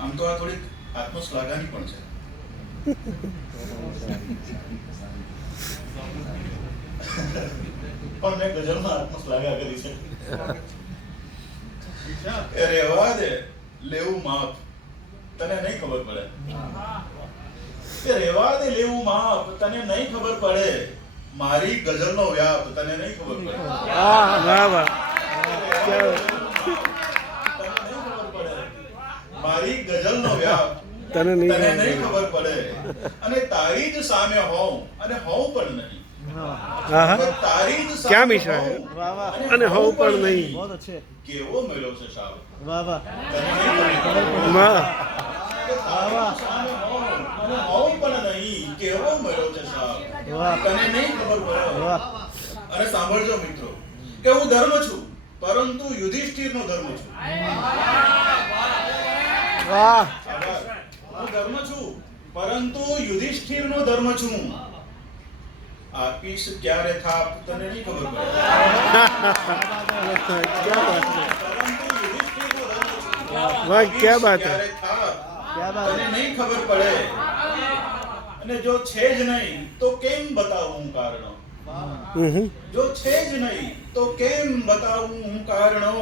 આમ તો આ થોડીક આત્મશ્લાઘાની પણ છે. પણ મેં ગઝલમાં આત્મશ્લાઘા કરી છે. એ રહેવા દે લેવું માપ, તને નહીં ખબર પડે. એ રહેવા દે લેવું માપ, તને નહીં ખબર પડે. મારી ગઝલનો વ્યાપ, તને નહીં ખબર પડે. વાહ વાહ. મારી ગઝલનો વ્યાપ તને નહીં ખબર પડે. અને તારી જ સામે હોઉં અને હોઉં પણ નહીં. તારી જ સામે ક્યાં મિશ્રા હે? હોઉં અને હોઉં પણ નહીં. बहुत अच्छे. કેવો મેળો છે સાહેબ. वाह वाह. તને નહીં ખબર પડે. વાહ તારી જ સામે હોઉં અને હોઉં પણ નહીં. કેવો મેળો છે સાહેબ. વાહ. તને નહીં ખબર પડે. वाह. અને સાંભળજો મિત્રો કે હું ધર્મ છું, પરંતુ યુધિષ્ઠિરનો ધર્મ છું. वाह. હું ધર્મ છું, પરંતુ યુધિષ્ઠિરનો ધર્મ છું. આપીશ ક્યારે થાપ, તને નહીં ખબર પડે. પરંતુ યુધિષ્ઠિરનો ધર્મ છું. વાહ ક્યાં બાત હે. ક્યારે થાપ, क्या बात તને है. નહીં ખબર પડે. અને જો છે જ નહીં તો કેમ બતાવું હું કારણો. જો છે જ નહીં તો કેમ બતાવું હું કારણો.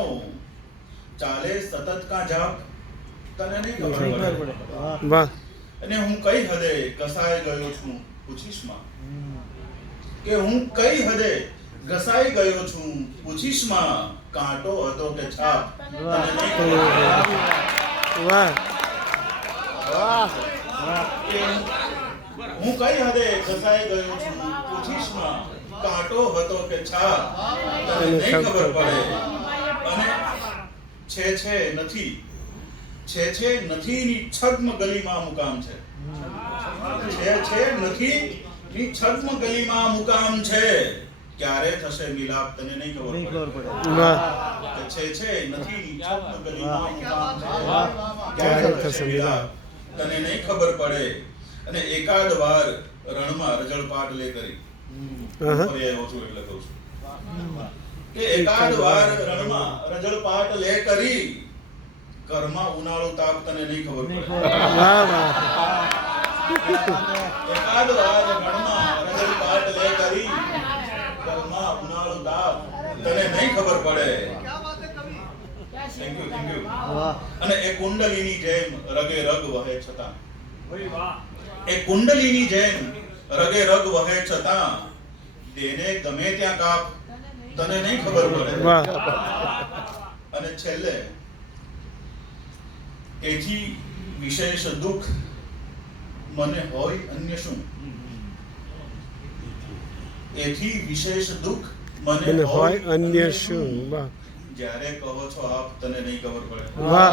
ચાલે સતત કા જાપ, તને નહીં ખબર नहीं પડે. खबर पड़े. वाह. વાહ અને હું કઈ હદે ઘસાઈ ગયો છું, પૂછીશ માં. કે હું કઈ હદે ઘસાઈ ગયો છું, પૂછીશ માં. કાંટો હતો કે છાપ, તને નહીં ખબર પડે. વાહ वाह. કે હું કઈ હદે ઘસાઈ ગયો છું, પૂછીશ માં. કાંટો હતો કે છાપ, તને નહીં ખબર પડે. અને છે નથી, છે નથી ની છદ્મ ગલીમાં મુકામ છે. છે નથી ની છદ્મ ગલીમાં મુકામ છે. ક્યારે થશે મિલાપ, તને નહીં ખબર नहीं खबर પડે. पड़े. વાહ કે છે નથી ની છદ્મ ગલીમાં મુકામ છે. वाह. ક્યારે થશે મિલાપ, તને નહીં ખબર પડે. અને એકાદ વાર રણમાં રજળપાટ લે કરી. હા ફરી આવ્યો છું એટલે કહું છું કે એકાદ વાર રણમાં રજળપાટ લે કરી. ઘરમાં ઉનાળો તાપ, તને નહીં ખબર नहीं પડે. खबर. વાહ વાહ એકાદ વાર રણમાં રજળપાટ લે કરી. ઘરમાં ઉનાળો તાપ, તને નહીં ખબર પડે. Thank you. वाह. અને એ કુંડલીની જેમ રગે રગ વહે છતાં, એ કુંડલીની જેમ રગે રગ વહે છતાં, દેને ગમે ત્યાં કાપ, તને નહીં ખબર પડે. વાહ અને છેલ્લે એથી વિશેષ દુઃખ મને હોય અન્ય શું. એથી વિશેષ દુઃખ મને મને હોય અન્ય શું. વાહ જ્યારે કહો છો આપ, તને નહીં ખબર પડે. વાહ